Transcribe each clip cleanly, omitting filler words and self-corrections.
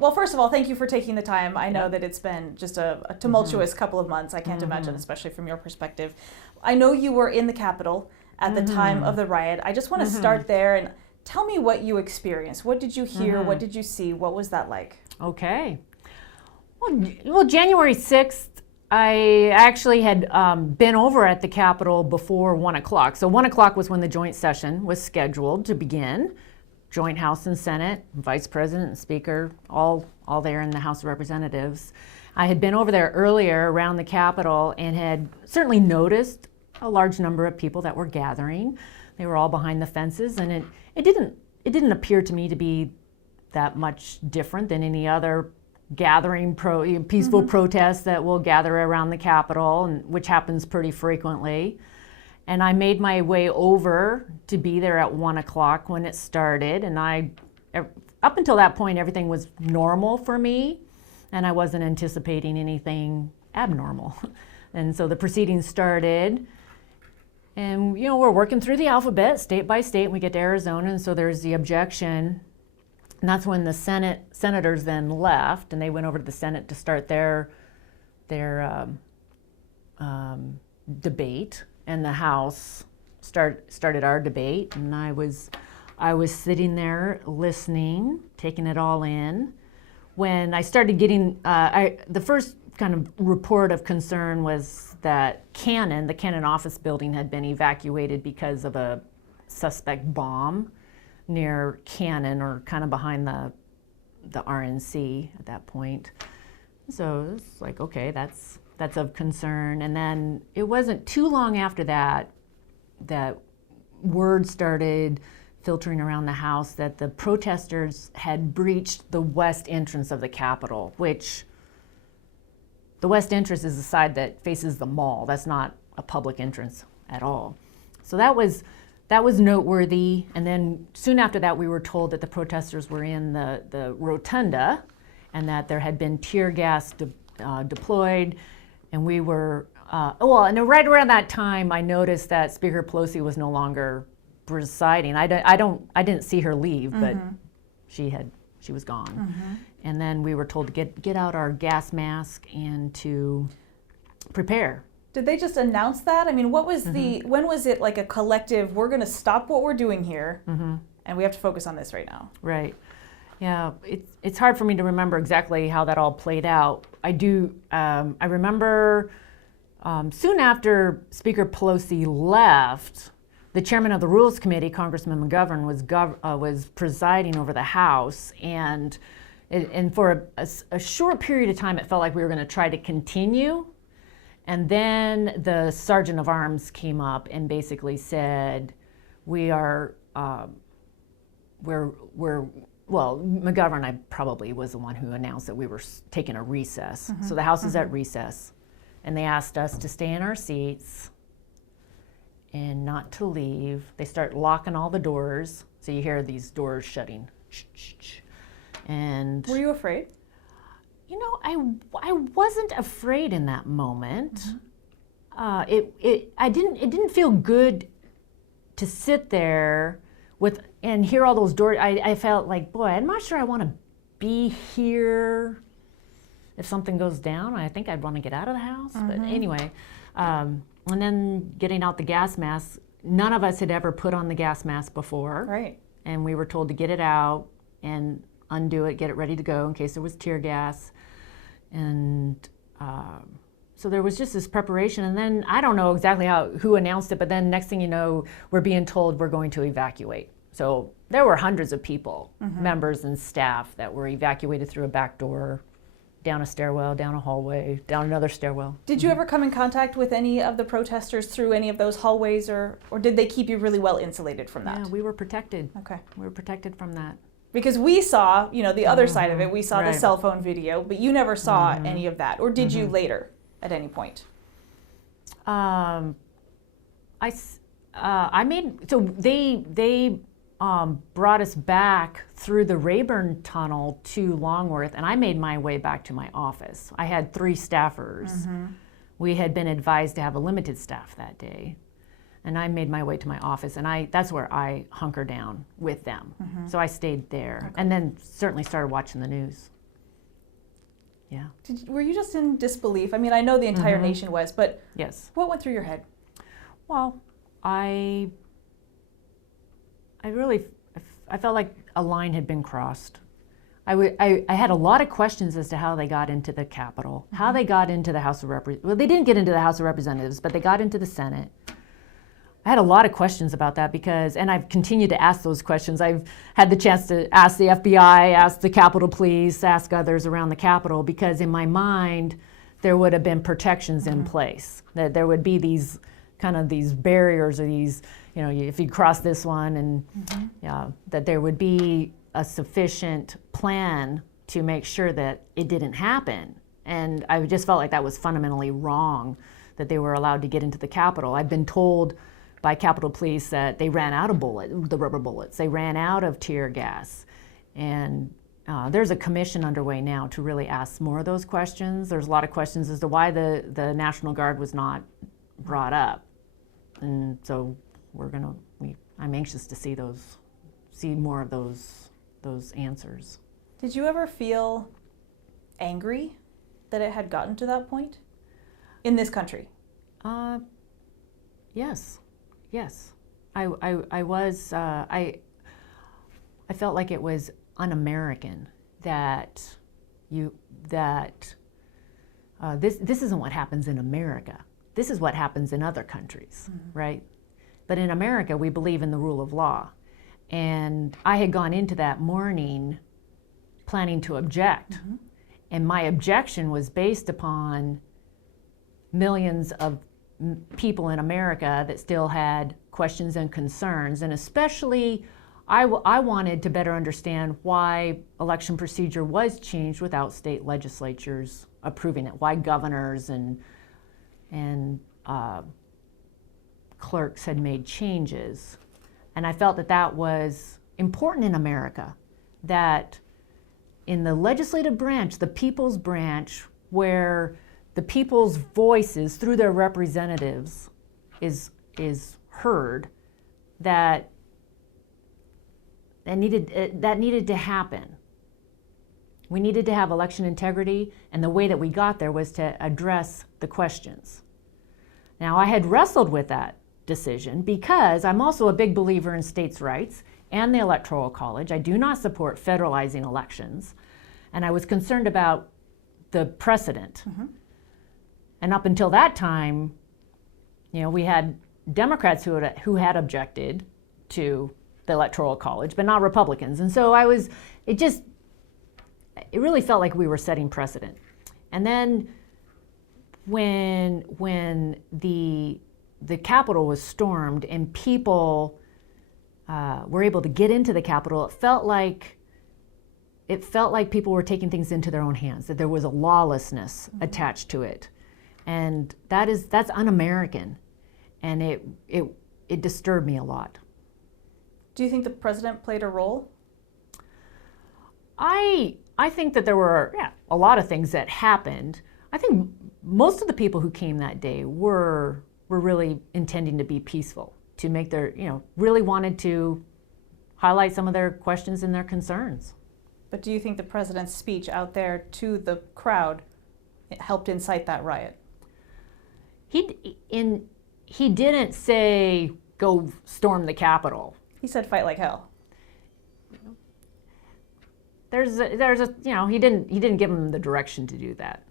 Well, first of all, thank you for taking the time. I know that it's been just a tumultuous couple of months. I can't imagine, especially from your perspective. I know you were in the Capitol at the time of the riot. I just want to start there and tell me what you experienced. What did you hear? What did you see? What was that like? Okay. Well, January 6th, I actually had been over at the Capitol before 1 o'clock. So 1 o'clock was when the joint session was scheduled to begin. Joint House and Senate, Vice President and Speaker, all there in the House of Representatives. I had been over there earlier around the Capitol and had certainly noticed a large number of people that were gathering. They were all behind the fences, and it didn't appear to me to be that much different than any other gathering, peaceful protests that will gather around the Capitol, and which happens pretty frequently. And I made my way over to be there at 1 o'clock when it started. And up until that point, everything was normal for me, and I wasn't anticipating anything abnormal. And so the proceedings started, and we're working through the alphabet, state by state, and we get to Arizona, and so there's the objection. And that's when the senators then left, and they went over to the Senate to start their debate. And the House started our debate, and I was sitting there listening, taking it all in. When I started getting, the first kind of report of concern was that the Cannon office building had been evacuated because of a suspect bomb near Cannon, or kind of behind the RNC at that point. So it's like, okay, that's of concern. And then it wasn't too long after that word started filtering around the House that the protesters had breached the west entrance of the Capitol, which the west entrance is the side that faces the mall. That's not a public entrance at all. So that was noteworthy. And then soon after that, we were told that the protesters were in the rotunda, and that there had been tear gas deployed. And we were, and right around that time, I noticed that Speaker Pelosi was no longer presiding. I didn't see her leave, but she was gone. And then we were told to get out our gas mask and to prepare. Did they just announce that? I mean, what was when was it like a collective, we're going to stop what we're doing here, and we have to focus on this right now? Right. Yeah, it's hard for me to remember exactly how that all played out. I remember soon after Speaker Pelosi left, the chairman of the Rules Committee, Congressman McGovern, was presiding over the House, and for a short period of time, it felt like we were going to try to continue. And then the Sergeant of Arms came up and basically said, well, McGovern, probably was the one who announced that we were taking a recess. So the House is at recess, and they asked us to stay in our seats and not to leave. They start locking all the doors, so you hear these doors shutting. And were you afraid? I wasn't afraid in that moment. It didn't feel good to sit there and hear all those doors. I felt like, boy, I'm not sure I want to be here if something goes down. I think I'd want to get out of the house. But anyway, and then getting out the gas mask. None of us had ever put on the gas mask before. Right. And we were told to get it out and undo it, get it ready to go in case there was tear gas. And so there was just this preparation, and then I don't know exactly who announced it, but then next thing you know, we're being told we're going to evacuate. So there were hundreds of people, members and staff, that were evacuated through a back door, down a stairwell, down a hallway, down another stairwell. Did you ever come in contact with any of the protesters through any of those hallways, or did they keep you really well insulated from that? Yeah, we were protected. Okay. We were protected from that. Because we saw, the other side of it, we saw the cell phone video, but you never saw any of that, or did you later at any point? They brought us back through the Rayburn Tunnel to Longworth, and I made my way back to my office. I had 3 staffers. We had been advised to have a limited staff that day. And I made my way to my office, and that's where I hunkered down with them. So I stayed there, and then certainly started watching the news. Yeah. Were you just in disbelief? I mean, I know the entire nation was, but yes. What went through your head? Well, I felt like a line had been crossed. I had a lot of questions as to how they got into the Capitol, how they got into the House of Representatives. Well, they didn't get into the House of Representatives, but they got into the Senate. I had a lot of questions about that and I've continued to ask those questions. I've had the chance to ask the FBI, ask the Capitol Police, ask others around the Capitol, because in my mind, there would have been protections in place. That there would be these barriers, or these, if you cross this one, and that there would be a sufficient plan to make sure that it didn't happen. And I just felt like that was fundamentally wrong, that they were allowed to get into the Capitol. I've been told by Capitol Police that they ran out of the rubber bullets. They ran out of tear gas. And there's a commission underway now to really ask more of those questions. There's a lot of questions as to why the National Guard was not brought up. And so I'm anxious to see more of those answers. Did you ever feel angry that it had gotten to that point in this country? Yes. I was. I felt like it was un-American that this isn't what happens in America. This is what happens in other countries, right? But in America, we believe in the rule of law. And I had gone into that morning planning to object. And my objection was based upon millions of people in America that still had questions and concerns. And especially, I wanted to better understand why election procedure was changed without state legislatures approving it, why governors and clerks had made changes. And I felt that was important in America, that in the legislative branch, the people's branch, where the people's voices through their representatives is heard, that needed to happen. We needed to have election integrity, and the way that we got there was to address the questions. Now, I had wrestled with that decision because I'm also a big believer in states' rights and the Electoral College. I do not support federalizing elections, and I was concerned about the precedent. And up until that time, we had Democrats who had objected to the Electoral College, but not Republicans. And so it really felt like we were setting precedent. And then when the Capitol was stormed and people were able to get into the Capitol, it felt like people were taking things into their own hands, that there was a lawlessness attached to it. And that's un-American, and it disturbed me a lot. Do you think the president played a role? I think that there were a lot of things that happened. I think most of the people who came that day were really intending to be peaceful, to make their, really wanted to highlight some of their questions and their concerns. But do you think the president's speech out there to the crowd helped incite that riot? He didn't say, go storm the Capitol. He said, fight like hell. He didn't give him the direction to do that.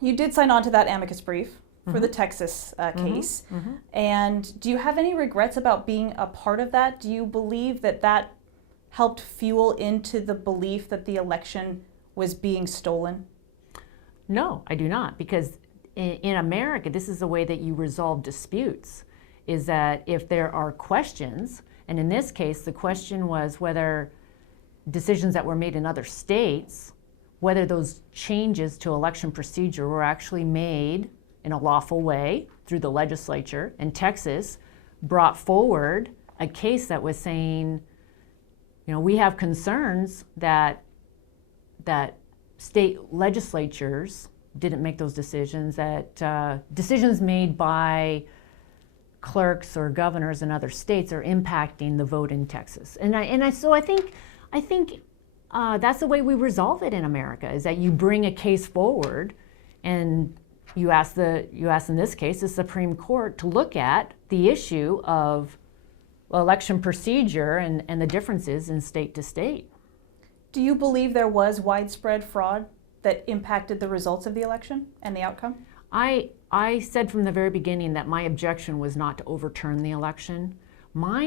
You did sign on to that amicus brief for the Texas case. And do you have any regrets about being a part of that? Do you believe that helped fuel into the belief that the election was being stolen? No, I do not, because in America, this is the way that you resolve disputes, is that if there are questions, and in this case, the question was whether decisions that were made in other states, whether those changes to election procedure were actually made in a lawful way through the legislature. And Texas brought forward a case that was saying, we have concerns that state legislatures didn't make those decisions, that decisions made by clerks or governors in other states are impacting the vote in Texas. So I think that's the way we resolve it in America, is that you bring a case forward and you ask in this case the Supreme Court to look at the issue of election procedure and the differences in state to state. Do you believe there was widespread fraud that impacted the results of the election and the outcome? I said from the very beginning that my objection was not to overturn the election. My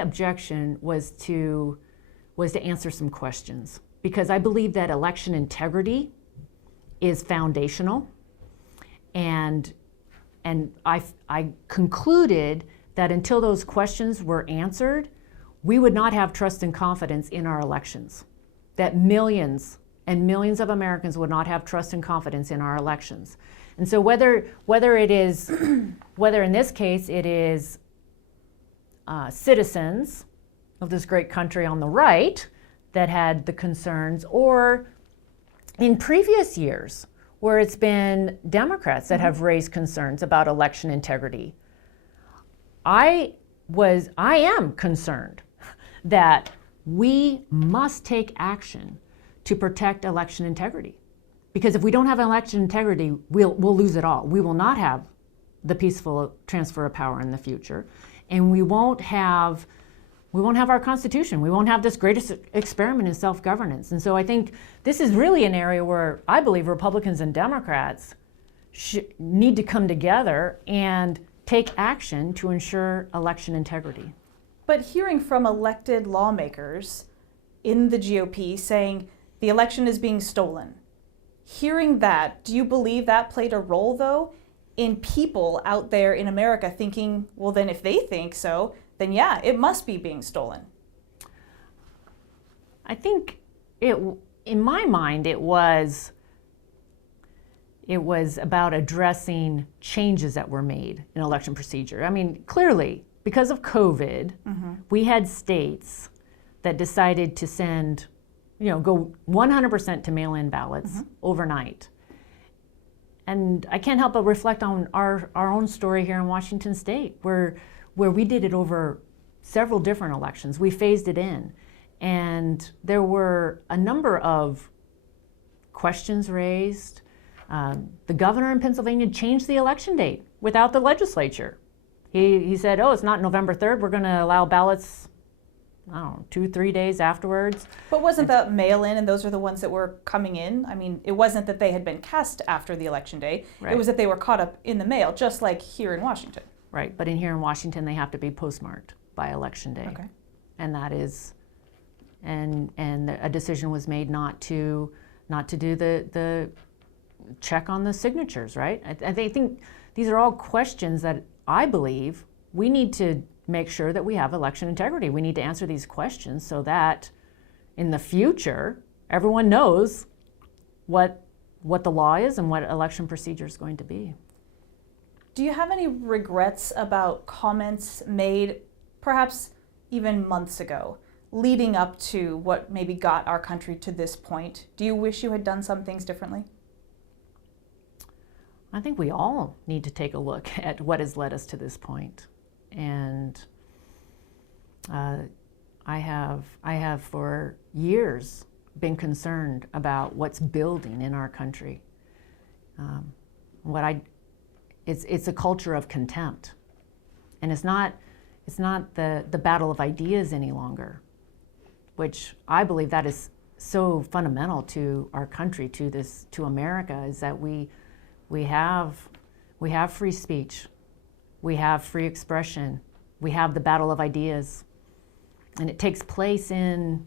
objection was to answer some questions, because I believe that election integrity is foundational, and I concluded that until those questions were answered, we would not have trust and confidence in our elections. That millions and millions of Americans would not have trust and confidence in our elections. And so whether in this case it is citizens of this great country on the right that had the concerns, or in previous years where it's been Democrats that have raised concerns about election integrity, I am concerned that we must take action to protect election integrity. Because if we don't have election integrity, we'll lose it all. We will not have the peaceful transfer of power in the future, and we won't have our Constitution. We won't have this greatest experiment in self-governance. And so I think this is really an area where I believe Republicans and Democrats need to come together and take action to ensure election integrity. But hearing from elected lawmakers in the GOP saying the election is being stolen, hearing that, do you believe that played a role, though, in people out there in America thinking, well, then if they think so, then yeah, it must be being stolen? I think in my mind, it was about addressing changes that were made in election procedure. I mean, clearly, because of COVID, we had states that decided to send, go 100% to mail-in ballots overnight. And I can't help but reflect on our own story here in Washington State, where we did it over several different elections. We phased it in. And there were a number of questions raised. The governor in Pennsylvania changed the election date without the legislature. He said, it's not November 3rd, we're going to allow ballots, 2-3 days afterwards. But wasn't that mail-in, and those are the ones that were coming in? I mean, it wasn't that they had been cast after the election day. Right. It was that they were caught up in the mail, just like here in Washington. Right, but here in Washington, they have to be postmarked by election day. Okay. And that is, and a decision was made not to do the check on the signatures, right? I think these are all questions that I believe we need to make sure that we have election integrity. We need to answer these questions so that in the future, everyone knows what the law is and what election procedure is going to be. Do you have any regrets about comments made perhaps even months ago, leading up to what maybe got our country to this point? Do you wish you had done some things differently? I think we all need to take a look at what has led us to this point. And I have for years been concerned about what's building in our country. It's a culture of contempt, and it's not the battle of ideas any longer, which I believe that is so fundamental to our country, to America, is that we have free speech, we have free expression, we have the battle of ideas, and it takes place in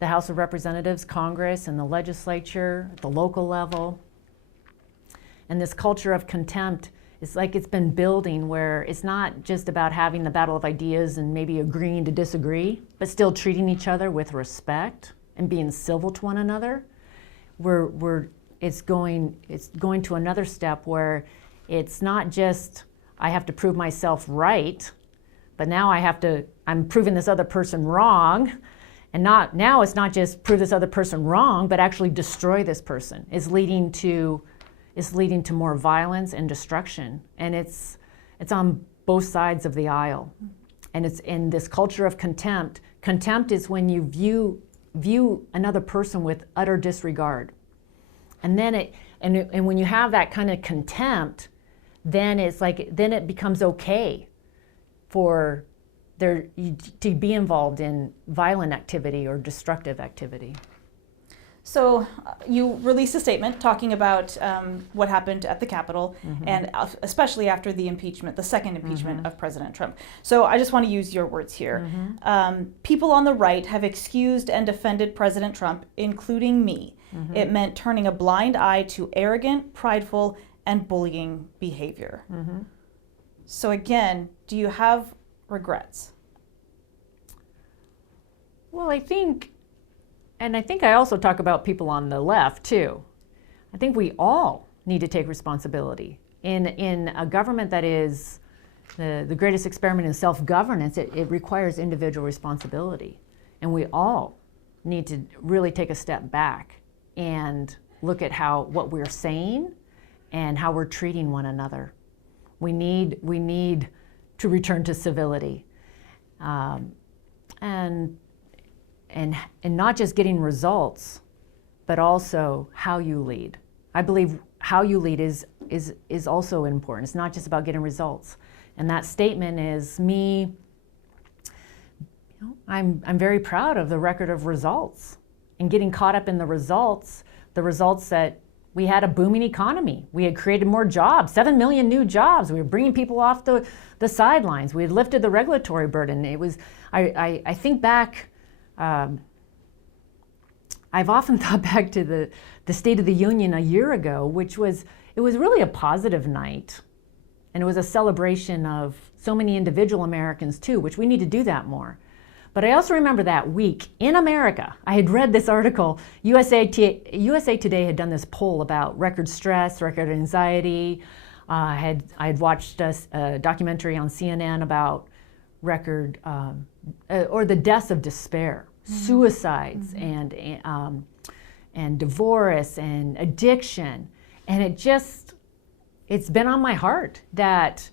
the House of Representatives, Congress, and the legislature, at the local level. And this culture of contempt is like it's been building, where it's not just about having the battle of ideas and maybe agreeing to disagree, but still treating each other with respect and being civil to one another. It's going to another step where it's not just I have to prove myself right, but now I'm proving this other person wrong. And now it's not just prove this other person wrong, but actually destroy this person. Is leading to more violence and destruction. And it's on both sides of the aisle. And it's in this culture of contempt. Contempt is when you view view another person with utter disregard. And then and when you have that kind of contempt, then it becomes okay for to be involved in violent activity or destructive activity. So you released a statement talking about what happened at the Capitol, and especially after the impeachment, the second impeachment of President Trump. So I just want to use your words here. People on the right have excused and defended President Trump, including me. It meant turning a blind eye to arrogant, prideful, and bullying behavior. So again, do you have regrets? Well, I think I also talk about people on the left too. I think we all need to take responsibility. In a government that is the greatest experiment in self-governance, it requires individual responsibility. And we all need to really take a step back and look at what we're saying and how we're treating one another. We need to return to civility. And not just getting results, but also how you lead. I believe how you lead is also important. It's not just about getting results. And that statement is me. I'm very proud of the record of results and getting caught up in the results that we had a booming economy. We had created more jobs, 7 million new jobs. We were bringing people off the sidelines. We had lifted the regulatory burden. I think back. I've often thought back to the State of the Union a year ago, it was really a positive night. And it was a celebration of so many individual Americans too, which we need to do that more. But I also remember that week in America, I had read this article, USA Today had done this poll about record stress, record anxiety. I had watched a documentary on CNN about record, or the deaths of despair, suicides and divorce and addiction. And it's been on my heart that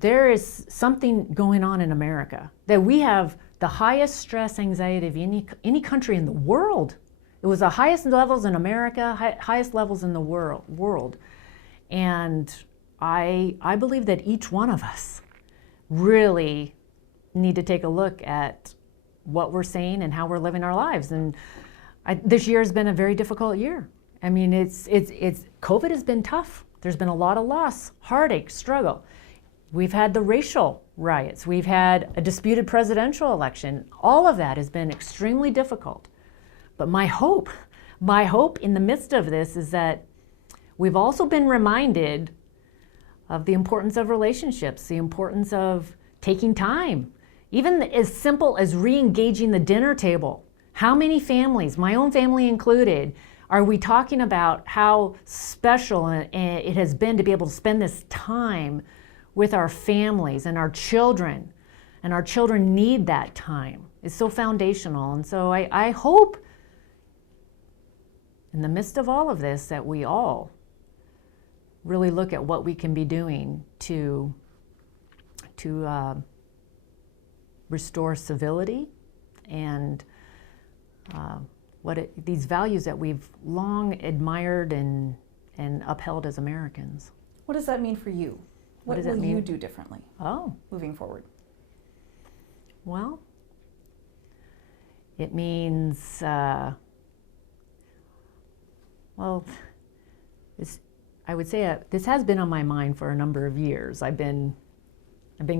there is something going on in America, that we have the highest stress anxiety of any country in the world. It was the highest levels in America, highest levels in the world. And I believe that each one of us really need to take a look at what we're saying and how we're living our lives. And this year has been a very difficult year. I mean, COVID has been tough. There's been a lot of loss, heartache, struggle. We've had the racial riots. We've had a disputed presidential election. All of that has been extremely difficult. But my hope in the midst of this is that we've also been reminded of the importance of relationships, the importance of taking time, even as simple as re-engaging the dinner table. How many families, my own family included, are we talking about how special it has been to be able to spend this time with our families and our children? And our children need that time. It's so foundational. And so I hope in the midst of all of this that we all really look at what we can be doing to restore civility and these values that we've long admired and upheld as Americans. What does that mean for you? What does that will mean? you do differently moving forward? Well, it means, I would say this has been on my mind for a number of years. I've been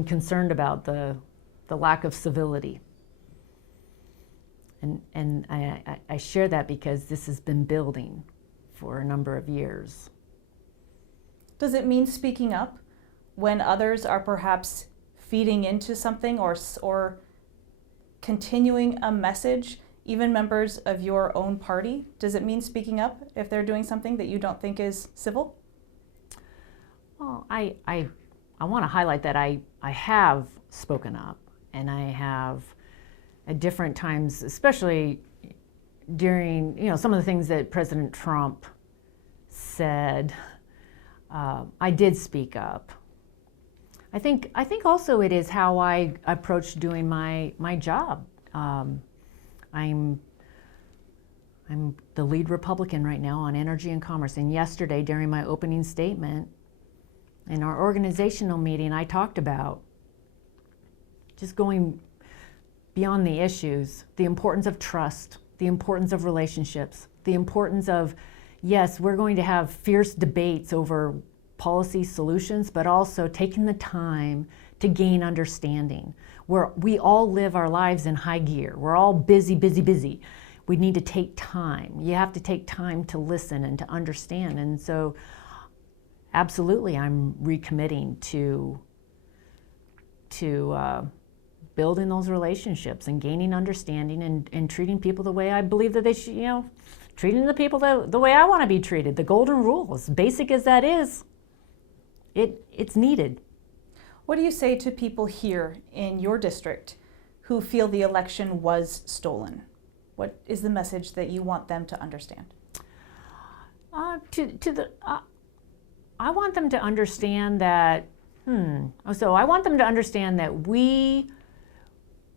concerned about the lack of civility. And I share that because this has been building for a number of years. Does it mean speaking up when others are perhaps feeding into something or continuing a message, even members of your own party? Does it mean speaking up if they're doing something that you don't think is civil? Well, I want to highlight that I have spoken up, and I have at different times, especially during some of the things that President Trump said. I did speak up. I think also it is how I approach doing my job. I'm the lead Republican right now on energy and commerce. And yesterday, during my opening statement in our organizational meeting, I talked about just going beyond the issues, the importance of trust, the importance of relationships, the importance of, yes, we're going to have fierce debates over policy solutions, but also taking the time to gain understanding. We all live our lives in high gear. We're all busy, busy, busy. We need to take time. You have to take time to listen and to understand. And so absolutely, I'm recommitting to building those relationships and gaining understanding and treating people the way I believe that they should, treating the people the way I want to be treated. The golden rule, as basic as that is, it's needed. What do you say to people here in your district who feel the election was stolen? What is the message that you want them to understand? I want them to understand that. I want them to understand that we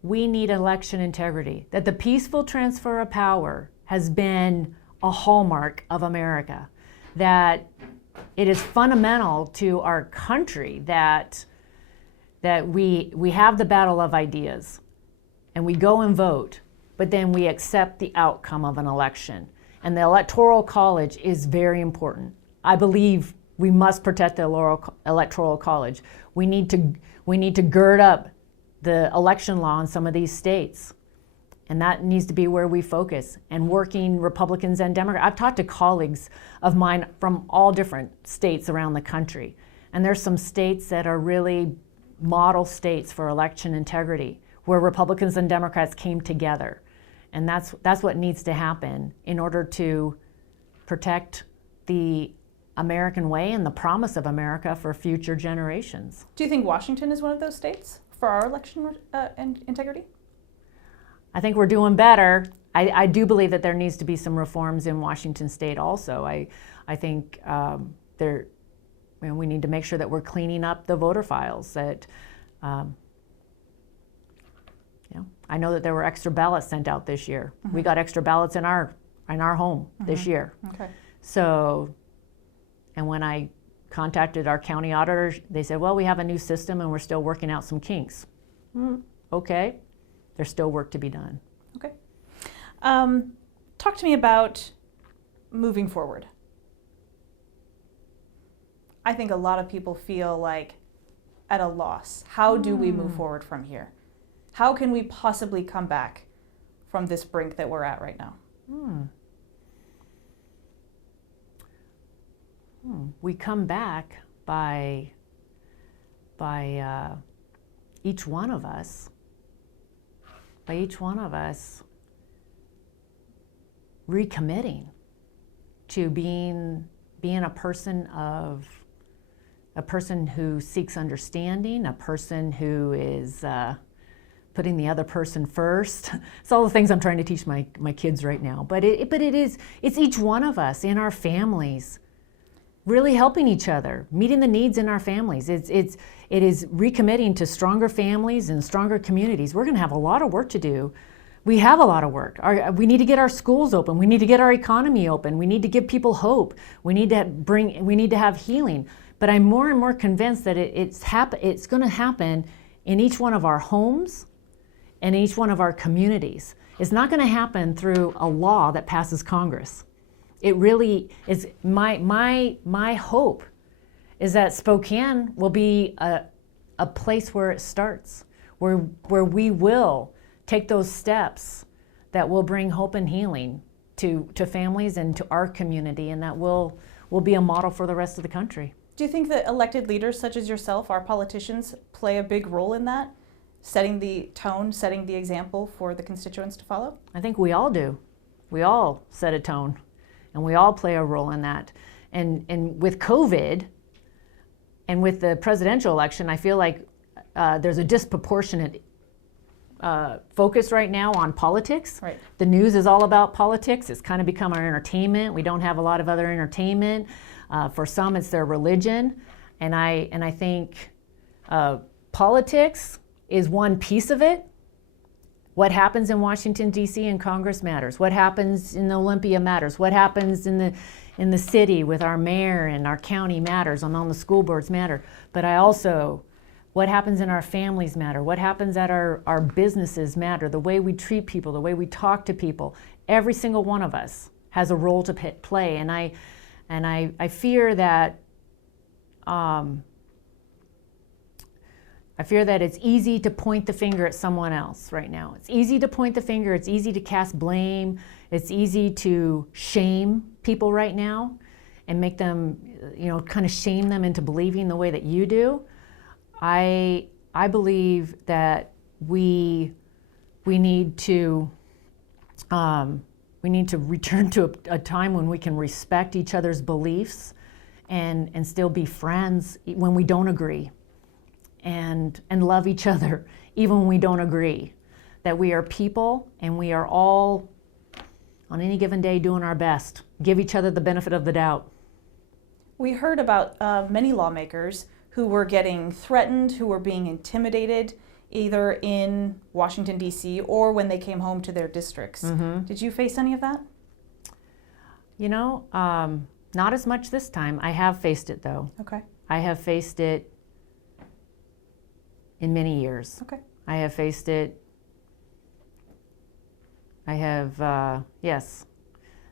need election integrity. That the peaceful transfer of power has been a hallmark of America. That it is fundamental to our country that we have the battle of ideas, and we go and vote, but then we accept the outcome of an election. And the Electoral College is very important. I believe we must protect the Electoral College. We need to gird up the election law in some of these states. And that needs to be where we focus. And working Republicans and Democrats. I've talked to colleagues of mine from all different states around the country. And there's some states that are really model states for election integrity, where Republicans and Democrats came together. And that's what needs to happen in order to protect the American way and the promise of America for future generations. Do you think Washington is one of those states for our election integrity? I think we're doing better. I do believe that there needs to be some reforms in Washington State also. I think we need to make sure that we're cleaning up the voter files. That I know that there were extra ballots sent out this year. Mm-hmm. We got extra ballots in our home this year. Okay. So, and when I contacted our county auditors, they said, well, we have a new system and we're still working out some kinks. Okay, there's still work to be done. Okay. Talk to me about moving forward. I think a lot of people feel like at a loss. How do we move forward from here? How can we possibly come back from this brink that we're at right now? We come back by each one of us recommitting to being a person who seeks understanding, a person who is putting the other person first. It's all the things I'm trying to teach my kids right now. But it's each one of us in our families really helping each other, meeting the needs in our families. It is recommitting to stronger families and stronger communities. We're going to have a lot of work to do. We have a lot of work. We need to get our schools open. We need to get our economy open. We need to give people hope. We need to have healing. But I'm more and more convinced that it's going to happen in each one of our homes and in each one of our communities. It's not going to happen through a law that passes Congress. It really is. My hope is that Spokane will be a place where it starts, where we will take those steps that will bring hope and healing to families and to our community, and that will be a model for the rest of the country. Do you think that elected leaders such as yourself, our politicians, play a big role in that? Setting the tone, setting the example for the constituents to follow? I think we all do. We all set a tone, and we all play a role in that. And with COVID and with the presidential election, I feel like there's a disproportionate focus right now on politics. Right. The news is all about politics. It's kind of become our entertainment. We don't have a lot of other entertainment. For some, it's their religion. And I think politics is one piece of it, What happens in Washington, D.C. in Congress matters. What happens in Olympia matters. What happens in the city with our mayor and our county matters, and on the school boards matter. But what happens in our families matter. What happens at our businesses matter. The way we treat people, the way we talk to people. Every single one of us has a role to play. And I fear that it's easy to point the finger at someone else right now. It's easy to point the finger. It's easy to cast blame. It's easy to shame people right now and make them, kind of shame them into believing the way that you do. I believe that we need to return to a time when we can respect each other's beliefs and still be friends when we don't agree, and love each other even when we don't agree. That we are people and we are all on any given day doing our best. Give each other the benefit of the doubt. We heard about many lawmakers who were getting threatened, who were being intimidated, either in Washington, D.C. or when they came home to their districts. Mm-hmm. Did you face any of that? Not as much this time. I have faced it, though. Okay. I have faced it in many years. Okay. I have faced it. Yes,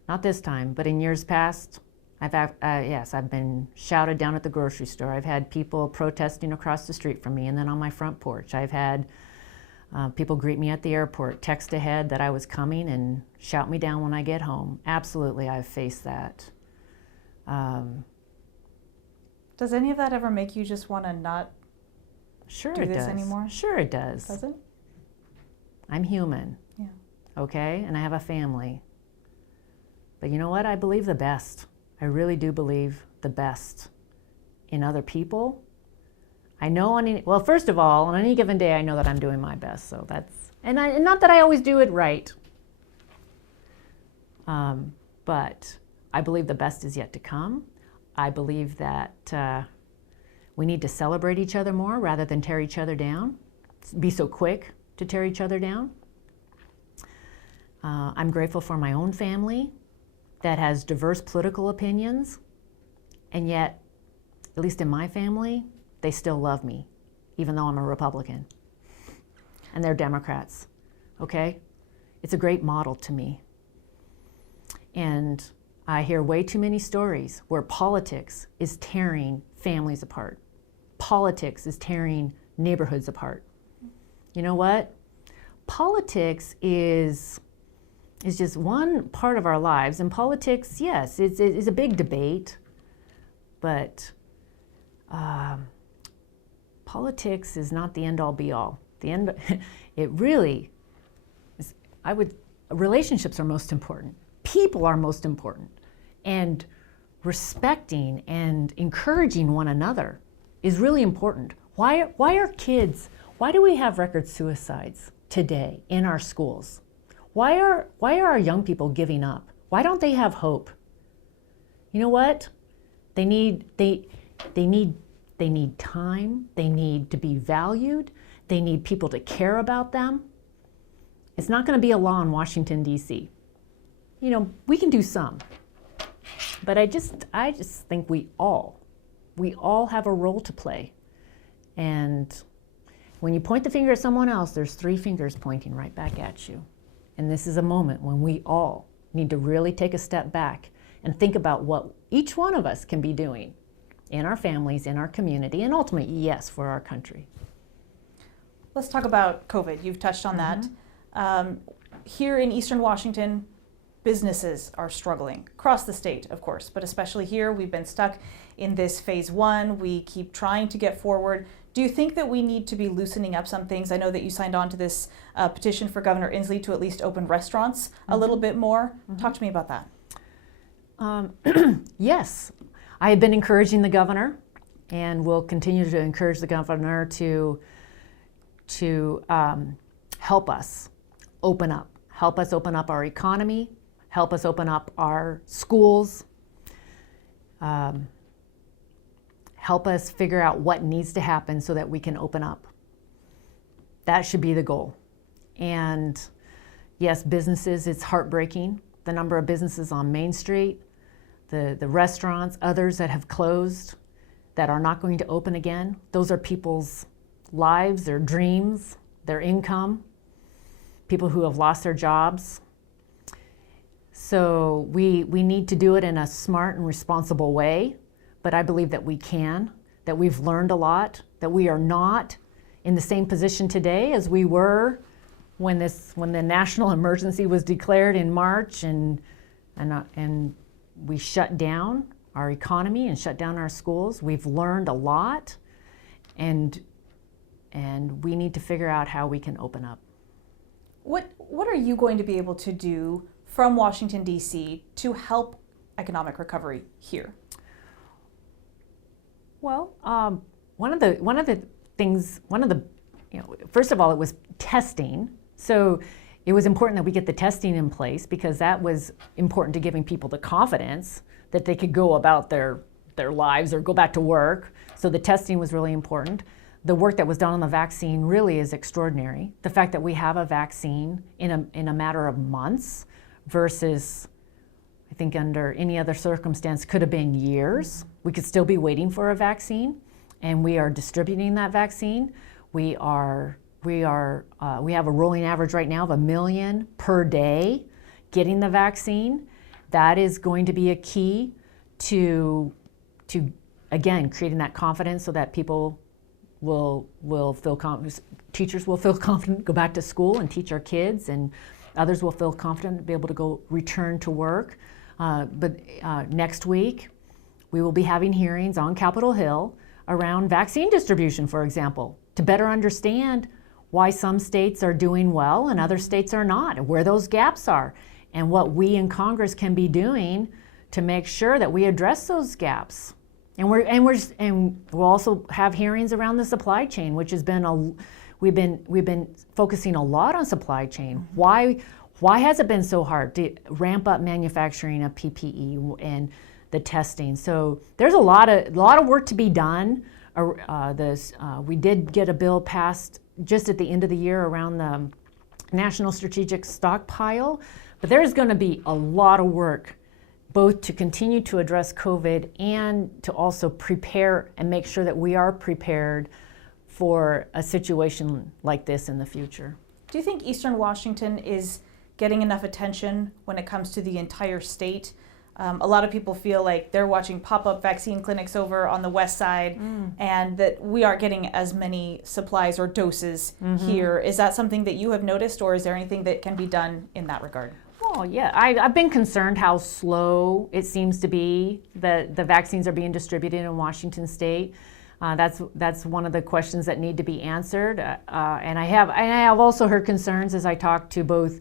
not this time, but in years past, I've been shouted down at the grocery store. I've had people protesting across the street from me and then on my front porch. I've had people greet me at the airport, text ahead that I was coming and shout me down when I get home. Absolutely, I've faced that. Does any of that ever make you just want to not do this anymore? Sure it does. Does it? I'm human. Yeah. Okay? And I have a family. But you know what? I believe the best. I really do believe the best in other people. I know first of all, on any given day, I know that I'm doing my best. So and not that I always do it right. But I believe the best is yet to come. I believe that we need to celebrate each other more rather than tear each other down. Be so quick to tear each other down. I'm grateful for my own family that has diverse political opinions, and yet, at least in my family, they still love me, even though I'm a Republican. And they're Democrats, okay? It's a great model to me. And I hear way too many stories where politics is tearing families apart. Politics is tearing neighborhoods apart. You know what? Politics is just one part of our lives. And politics, yes, it's a big debate, but politics is not the end-all be-all. It really is. Relationships are most important. People are most important. And respecting and encouraging one another is really important. Why do we have record suicides today in our schools? Why are our young people giving up? Why don't they have hope? You know what? They need time. They need to be valued. They need people to care about them. It's not going to be a law in Washington, D.C. We can do some. But I just think we all have a role to play. And when you point the finger at someone else, there's 3 fingers pointing right back at you. And this is a moment when we all need to really take a step back and think about what each one of us can be doing in our families, in our community, and ultimately, yes, for our country. Let's talk about COVID. You've touched on that. Here in Eastern Washington, businesses are struggling across the state, of course, but especially here, we've been stuck in this phase 1. We keep trying to get forward. Do you think that we need to be loosening up some things? I know that you signed on to this petition for Governor Inslee to at least open restaurants a little bit more. Talk to me about that. Yes, I have been encouraging the governor, and will continue to encourage the governor to help us open up. Help us open up our economy. Help us open up our schools. Help us figure out what needs to happen so that we can open up. That should be the goal. And yes, businesses, it's heartbreaking. The number of businesses on Main Street, the restaurants, others that have closed, that are not going to open again. Those are people's lives, their dreams, their income, people who have lost their jobs. So we need to do it in a smart and responsible way, but I believe that we can, that we've learned a lot, that we are not in the same position today as we were when the national emergency was declared in March and we shut down our economy and shut down our schools. We've learned a lot, and we need to figure out how we can open up. What are you going to be able to do from Washington, D.C. to help economic recovery here? Well, one of the things, first of all, it was testing. So it was important that we get the testing in place, because that was important to giving people the confidence that they could go about their lives or go back to work. So the testing was really important. The work that was done on the vaccine really is extraordinary. The fact that we have a vaccine in a matter of months versus, I think under any other circumstance, could have been years. We could still be waiting for a vaccine, and we are distributing that vaccine. We have a rolling average right now of 1 million per day getting the vaccine. That is going to be a key to again, creating that confidence so that people will feel confident, teachers will feel confident, go back to school and teach our kids, and others will feel confident to be able to return to work. But next week, we will be having hearings on Capitol Hill around vaccine distribution, for example, to better understand why some states are doing well and other states are not, and where those gaps are, and what we in Congress can be doing to make sure that we address those gaps. And we'll also have hearings around the supply chain, which has been we've been focusing a lot on supply chain. Mm-hmm. Why has it been so hard to ramp up manufacturing of PPE and the testing? So there's a lot of work to be done. We did get a bill passed just at the end of the year around the National Strategic Stockpile, but there's going to be a lot of work, both to continue to address COVID and to also prepare and make sure that we are prepared for a situation like this in the future. Do you think Eastern Washington is getting enough attention when it comes to the entire state? A lot of people feel like they're watching pop-up vaccine clinics over on the west side, and that we aren't getting as many supplies or doses here. Is that something that you have noticed, or is there anything that can be done in that regard? Oh, yeah. I've been concerned how slow it seems to be that the vaccines are being distributed in Washington State. That's one of the questions that need to be answered. And I have also heard concerns as I talk to both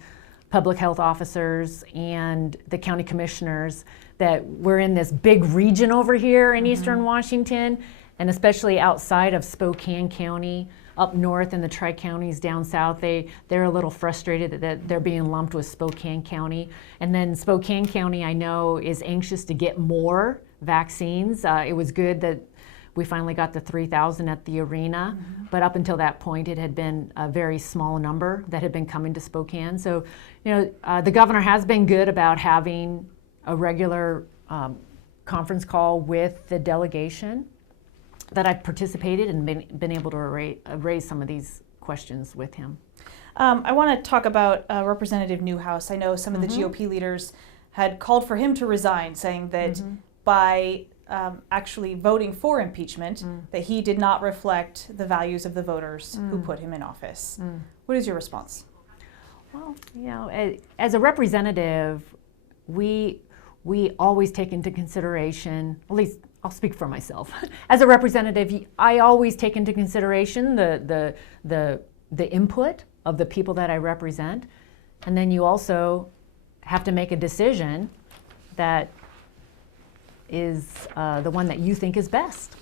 public health officers and the county commissioners that we're in this big region over here in Eastern Washington, and especially outside of Spokane County, up north in the tri-counties down south, they're a little frustrated that they're being lumped with Spokane County. And then Spokane County, I know, is anxious to get more vaccines. It was good that we finally got the 3,000 at the arena, but up until that point, it had been a very small number that had been coming to Spokane. So, the governor has been good about having a regular conference call with the delegation that I've participated and been able to raise some of these questions with him. I want to talk about Representative Newhouse. I know some of the GOP leaders had called for him to resign, saying that by actually voting for impeachment, that he did not reflect the values of the voters who put him in office. What is your response? Well, as a representative, we always take into consideration, at least I'll speak for myself. As a representative, I always take into consideration the input of the people that I represent, and then you also have to make a decision that is the one that you think is best.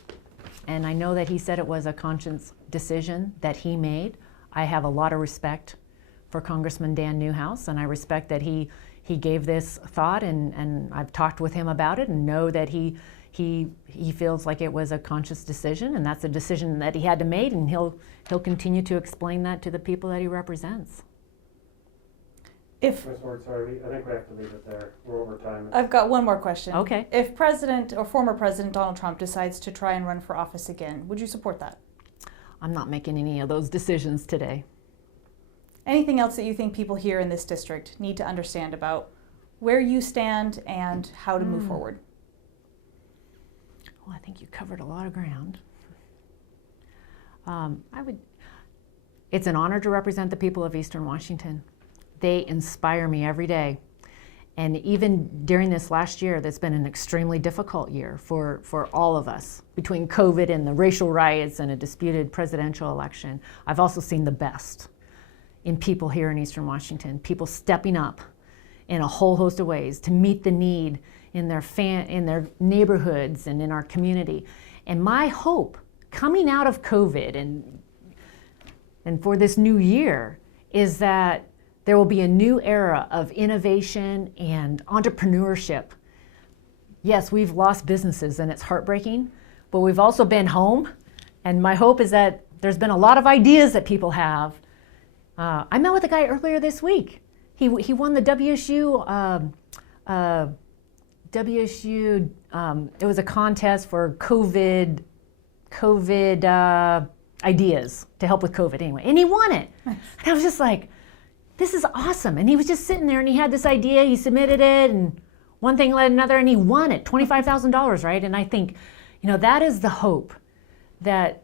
And I know that he said it was a conscious decision that he made. I have a lot of respect for Congressman Dan Newhouse, and I respect that he gave this thought, and I've talked with him about it and know that he feels like it was a conscious decision, and that's a decision that he had to make, and he'll continue to explain that to the people that he represents. If Ms. Ward, sorry, I think we have to leave it there. We're over time. I've got one more question. Okay. If President or former President Donald Trump decides to try and run for office again, would you support that? I'm not making any of those decisions today. Anything else that you think people here in this district need to understand about where you stand and how to move forward? Well, I think you covered a lot of ground. It's an honor to represent the people of Eastern Washington. They inspire me every day. And even during this last year, that's been an extremely difficult year for all of us. Between COVID and the racial riots and a disputed presidential election, I've also seen the best in people here in Eastern Washington, people stepping up in a whole host of ways to meet the need in their neighborhoods and in our community. And my hope coming out of COVID and for this new year is that there will be a new era of innovation and entrepreneurship. Yes, we've lost businesses and it's heartbreaking, but we've also been home. And my hope is that there's been a lot of ideas that people have. I met with a guy earlier this week. He won the WSU, it was a contest for COVID ideas to help with COVID anyway. And he won it. And I was just like, this is awesome. And he was just sitting there and he had this idea, he submitted it, and one thing led another, and he won it, $25,000, right? And I think, that is the hope, that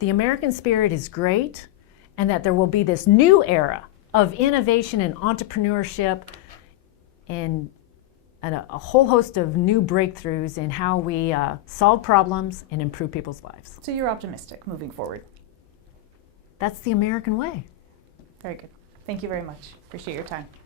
the American spirit is great, and that there will be this new era of innovation and entrepreneurship and a whole host of new breakthroughs in how we solve problems and improve people's lives. So you're optimistic moving forward? That's the American way. Very good. Thank you very much. Appreciate your time.